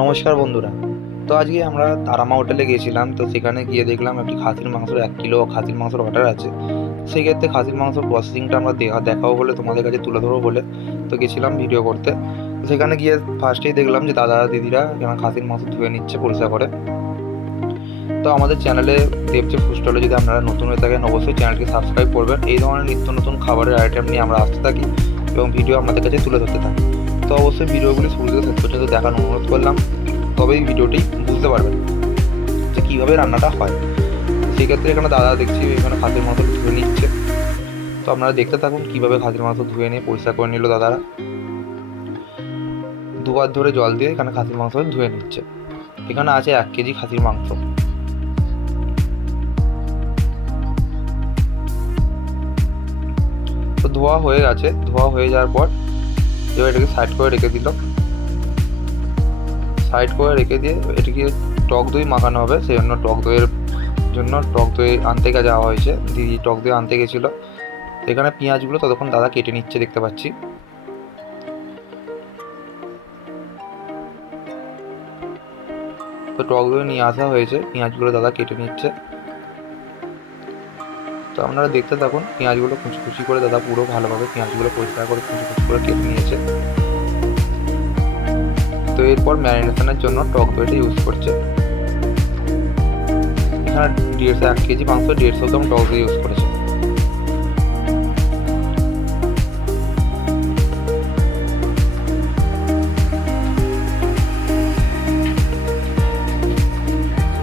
নমস্কার বন্ধুরা। তো আজকে আমরা তারামা হোটেলে গিয়েছিলাম। তো সেখানে গিয়ে দেখলাম একটি খাসির মাংসের 1 কিলো খাসির মাংসের অর্ডার আছে। সেই ক্ষেত্রে খাসির মাংসের প্রসেসিংটা আমরা দেখাবো বলে, তোমাদের কাছে তুলে ধরবো বলে তো গেছিলাম ভিডিও করতে। তো সেখানে গিয়ে ফার্স্টেই দেখলাম যে দাদা দিদিরা এখানে খাসির মাংস ধুয়ে নিচ্ছে পরিষ্কার করে। তো আমাদের চ্যানেলে দেবচে ফুড স্টলে যদি আপনারা নতুন হয়ে থাকেন অবশ্যই চ্যানেলকে সাবস্ক্রাইব করবেন। এই ধরনের নিত্য নতুন খাবারের আইটেম নিয়ে আমরা আসতে থাকি এবং ভিডিও আপনাদের কাছে তুলে ধরতে থাকি। তো অবশ্যই ভিডিওগুলি শুরু থেকে শেষ পর্যন্ত দেখার অনুরোধ করলাম, তবেই ভিডিওটি বুঝতে পারবেন যে কীভাবে রান্নাটা হয়। সেক্ষেত্রে এখানে দাদা দেখছি এখানে খাসির মাংস ধুয়ে নিচ্ছে। তো আপনারা দেখতে থাকুন কীভাবে খাসির মাংস ধুয়ে নিয়ে পরিষ্কার করে নিল দাদারা। দুবার ধরে জল দিয়ে এখানে খাসির মাংস ধুয়ে নিচ্ছে। এখানে আছে 1 কেজি খাসির মাংস। তো ধোয়া হয়ে গেছে। ধোয়া হয়ে যাওয়ার পর এবার এটাকে সাইড করে রেখে দিল। সাইড করে রেখে দিয়ে এটাকে টক দই মাখানো হবে। সেই জন্য টক দই আনতে যাওয়া হয়েছে। দিদি টক দই আনতে গেছিলো। এখানে পেঁয়াজগুলো ততক্ষণ দাদা কেটে নিচ্ছে, দেখতে পাচ্ছি। তো টক দই নিয়ে আসা হয়েছে, পেঁয়াজগুলো দাদা কেটে নিচ্ছে। তো আপনারা দেখতে থাকুন। পেঁয়াজগুলো কুচি কুচি করে দাদা পুরো ভালোভাবে পেঁয়াজগুলো পরিষ্কার করে কুচি কুচি করে কেটে নিয়েছে। তো এরপর ম্যারিনেশনের জন্য টক দইটা ইউজ করছে। এখানে 1 কেজি মাংস 150 গ্রাম টক দই ইউজ করেছে।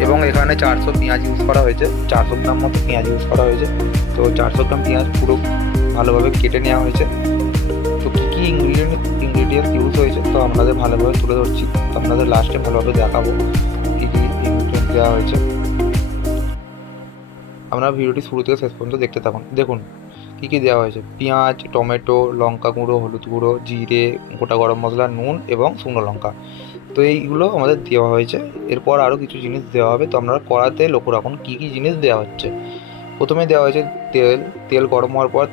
এবং এখানে 400 পেঁয়াজ ইউজ করা হয়েছে। 400 গ্রাম মতো পেঁয়াজ ইউজ করা হয়েছে। তো 400 গ্রাম পেঁয়াজ পুরো ভালোভাবে কেটে নেওয়া হয়েছে। তো কী কী ইনগ্রিডিয়েন্টস ইউজ হয়েছে তো আপনাদের ভালোভাবে তুলে ধরছি। তো আপনাদের লাস্টে ভালোভাবে দেখাবো কী কী ইনগ্রিডিয়েন্টস দেওয়া হয়েছে। আপনারা ভিডিওটি শুরু থেকে শেষ পর্যন্ত দেখতে থাকুন। দেখুন কী কী দেওয়া হয়েছে: পেঁয়াজ, টমেটো, লঙ্কা গুঁড়ো, হলুদ গুঁড়ো, জিরে, গোটা গরম মশলা, নুন এবং শুকনো লঙ্কা। তো এইগুলো আমাদের দেওয়া হয়েছে। এরপর আরও কিছু জিনিস দেওয়া হবে। তো আপনারা কড়াতে লক্ষ্য রাখুন কী কী জিনিস দেওয়া হচ্ছে। প্রথমে দেওয়া হয়েছে তেল গরম হওয়ার পর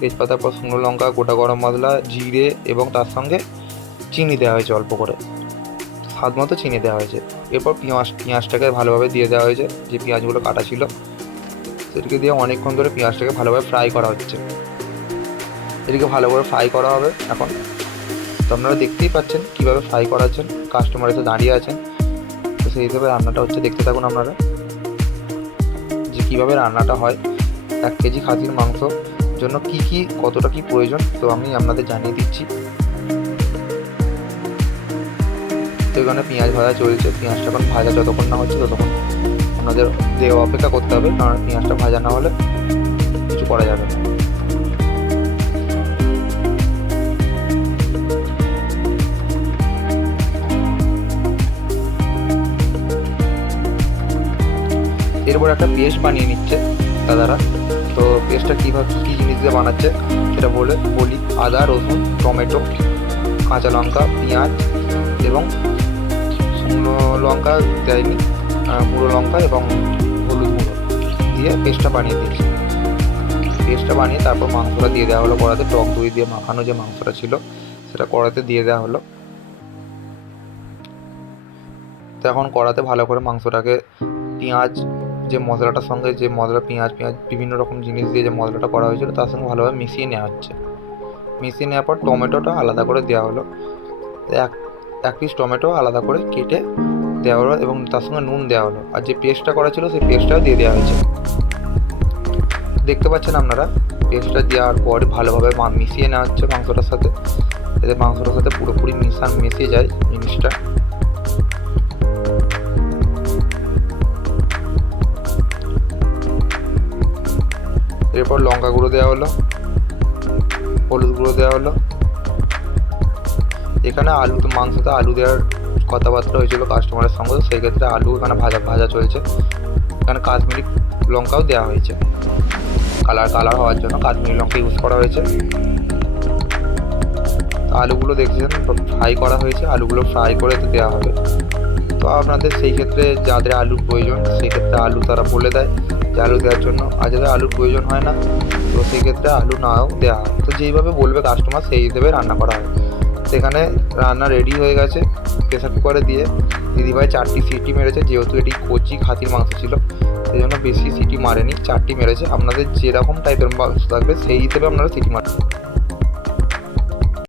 তেজপাতার পর শুকনো লঙ্কা, গোটা গরম মশলা, জিরে এবং তার সঙ্গে চিনি দেওয়া হয়েছে, অল্প করে স্বাদ মতো চিনি দেওয়া হয়েছে। এরপর পেঁয়াজটাকে ভালোভাবে দিয়ে দেওয়া হয়েছে। যে পেঁয়াজগুলো কাটা ছিল সেটাকে দিয়ে অনেকক্ষণ ধরে পেঁয়াজটাকে ভালোভাবে ফ্রাই করা হচ্ছে। এটিকে ভালো করে ফ্রাই করা হবে এখন। তো আপনারা দেখতেই পাচ্ছেন কীভাবে ফ্রাই করাচ্ছেন। কাস্টমার এসে দাঁড়িয়ে আছেন। তো সেই হিসেবে রান্নাটা হচ্ছে, দেখতে থাকুন আপনারা যে কীভাবে রান্নাটা হয়। 1 কেজি খাসির মাংস জন্য কতটা কী প্রয়োজন তো আমি আপনাদের জানিয়ে দিচ্ছি। তো এখানে পেঁয়াজ ভাজা চলছে। পেঁয়াজটা এখন ভাজা যতক্ষণ না হচ্ছে ততক্ষণ আপনাদের দেওয়া অপেক্ষা করতে হবে, কারণ পেঁয়াজটা ভাজা না হলে কিছু করা যাবে না। এরপর একটা পেস্ট বানিয়ে নিচ্ছে দাদারা। তো পেস্টটা কীভাবে কী জিনিস দিয়ে বানাচ্ছে সেটা বলি। আদা, রসুন, টমেটো, কাঁচা লঙ্কা, পেঁয়াজ এবং শুকনো লঙ্কা দেয়নি, গুঁড়ো লঙ্কা এবং হলুদ গুঁড়ো দিয়ে পেস্টটা বানিয়ে দিয়েছে। পেস্টটা বানিয়ে তারপর মাংসটা দিয়ে দেওয়া হলো কড়াতে। টক দই দিয়ে মাখানো যে মাংসটা ছিল সেটা কড়াতে দিয়ে দেওয়া হলো। তো এখন কড়াতে ভালো করে মাংসটাকে পেঁয়াজ যে মশলাটার সঙ্গে যে মশলা পেঁয়াজ বিভিন্ন রকম জিনিস দিয়ে যে মশলাটা করা হয়েছিল তার সঙ্গে ভালোভাবে মিশিয়ে নেওয়া হচ্ছে। মিশিয়ে নেওয়ার পর টমেটোটা আলাদা করে দেওয়া হলো। এক পিস টমেটো আলাদা করে কেটে দেওয়া হলো এবং তার সঙ্গে নুন দেওয়া হলো। আর যে পেস্টটা করা ছিল সেই পেস্টটাও দিয়ে দেওয়া হয়েছে। দেখতে পাচ্ছেন আপনারা পেস্টটা দেওয়ার পর ভালোভাবে মিশিয়ে নেওয়া হচ্ছে মাংসটার সাথে, যাতে মাংসটার সাথে পুরোপুরি মিশিয়ে যায় জিনিসটা। এরপর লঙ্কা গুঁড়ো দেওয়া হলো, হলুদ গুঁড়ো দেওয়া হলো। এখানে মাংসতে আলু দেওয়ার কথাবার্তা হয়েছিল কাস্টমারের সঙ্গে, সেই ক্ষেত্রে আলু এখানে ভাজা চলছে। এখানে কাশ্মীরি লঙ্কাও দেওয়া হয়েছে, কালার হওয়ার জন্য কাশ্মীরি লঙ্কা ইউজ করা হয়েছে। আলুগুলো দেখছেন ফ্রাই করা হয়েছে। আলুগুলো ফ্রাই করে দেওয়া হবে। তো আপনাদের সেই ক্ষেত্রে যাদের আলুর প্রয়োজন সেই ক্ষেত্রে আলু তারা বলে দেয় যে আলু দেওয়ার জন্য, আর যাদের আলুর প্রয়োজন হয় না তো সেই ক্ষেত্রে আলু নাও দেওয়া হয়। তো যেইভাবে বলবে কাস্টমার সেই হিসেবে রান্না করা হয়। সেখানে রান্না রেডি হয়ে গেছে। প্রেসার কুকারে দিয়ে দিদিভাই 4টি সিটি মেরেছে, যেহেতু এটি কচি খাসির মাংস ছিল সেই জন্য বেশি সিটি মারেনি, 4টি মেরেছে। আপনাদের যেরকম টাইপের মাংস থাকবে সেই হিসেবে আপনারা সিটি মারবেন।